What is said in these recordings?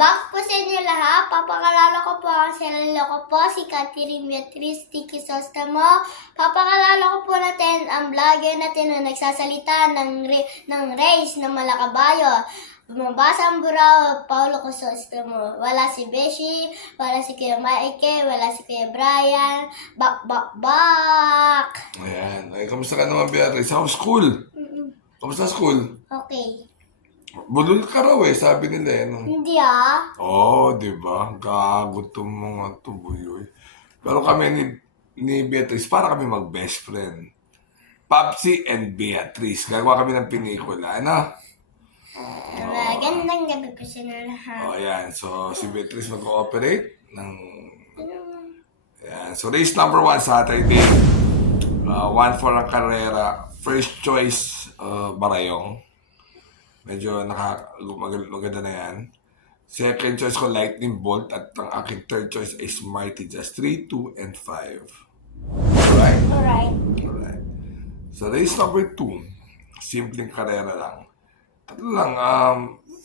Back po sa inyo lahat, papakalala ko po ang sarili ko po, si Catherine Beatriz Tiquisostamo. Papakalala ko po natin ang vlogger natin na nagsasalita ng race ng Malakabayo. Bumabasa ang Burao, Paulo Crisostamo. Wala si Beshi, wala si Kuya Maike, wala si Kuya Brian. Bak! Ayan. Ay, kamusta ka naman, Beatrice? How's school? Kamusta school? Okay. Bulol ka raw sabi nila no? Hindi Oo, di ba? Gago itong mga tubuyoy. Pero kami ni Beatrice, para kami mag-best friend. Popsi and Beatrice. Gagawa kami ng pinikula, ano? Gandang gabi po sa inyo lahat. Ayan. So, si Beatrice mag-ooperate ng... Ayan. So, race number 1, Saturday. 1 for ang karera. First choice, Barayong. Medyo maganda na yan. Second choice ko, Lightning Bolt. At ang aking third choice is Mighty Just 3, 2, and 5. Alright? Alright. So, race number 2. Simpleng karera lang. Tatlo lang,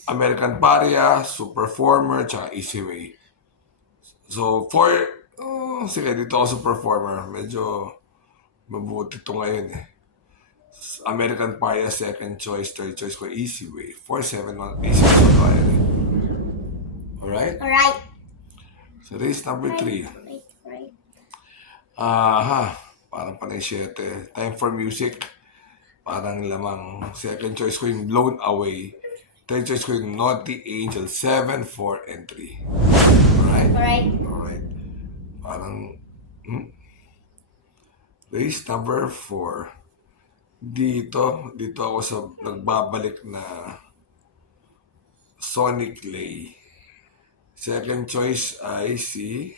American Paria, Superformer, tsaka Easy Way. So, sige, dito ako Superformer. Medyo mabuti ito ngayon American Paria, second choice, third choice ko, Easy Way. 4-7-1, Easy Way. Alright? Alright. So, race number 3. Right. Parang panay 7. Time for music. Parang lamang. Second choice ko yung Blown Away. Third choice ko yung Naughty Angel. 7, 4, and 3. Alright? Alright. Parang, race number 4. Dito ako sa nagbabalik na Sonic Lay. Second choice ay si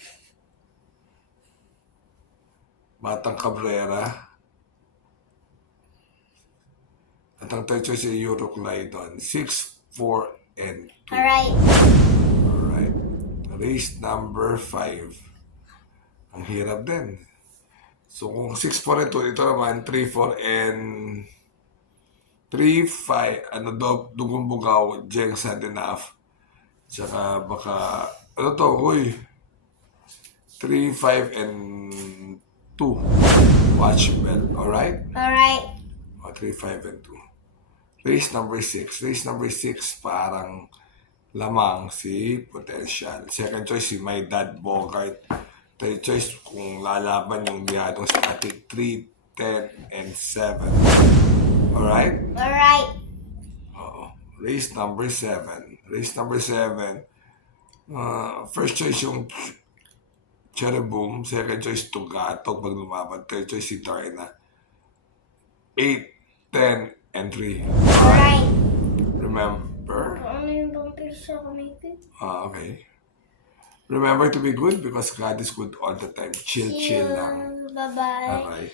Batang Cabrera. At ang third choice ay Europe Lydon. 6, 4, and 2. Alright. Race number 5. Ang hirap din. So, kung 6, 4, and 2, ito naman, 3, 4, and 3, 5, Dugong Bugaw, Jeng Sad Enough. Tsaka baka, 3, 5, and 2. Watch Bell, alright? Alright. 3, 5, and 2. Race number 6. Race number 6, parang lamang si Potential. Second choice, si My Dad Bogart. Third choice, kung lalaban yung biyadong static, 3, 10, and 7. Alright? Alright. Oo. Race number 7. Race number 7, first choice yung Cherubim. Second choice, Tugatog pag lumaban. Third choice, si Darna. 8, 10, and 3. Alright. Remember? Ano yung bumper sa kumipit? Okay. Remember to be good because God is good all the time. Chill lang. Bye-bye. Bye-bye.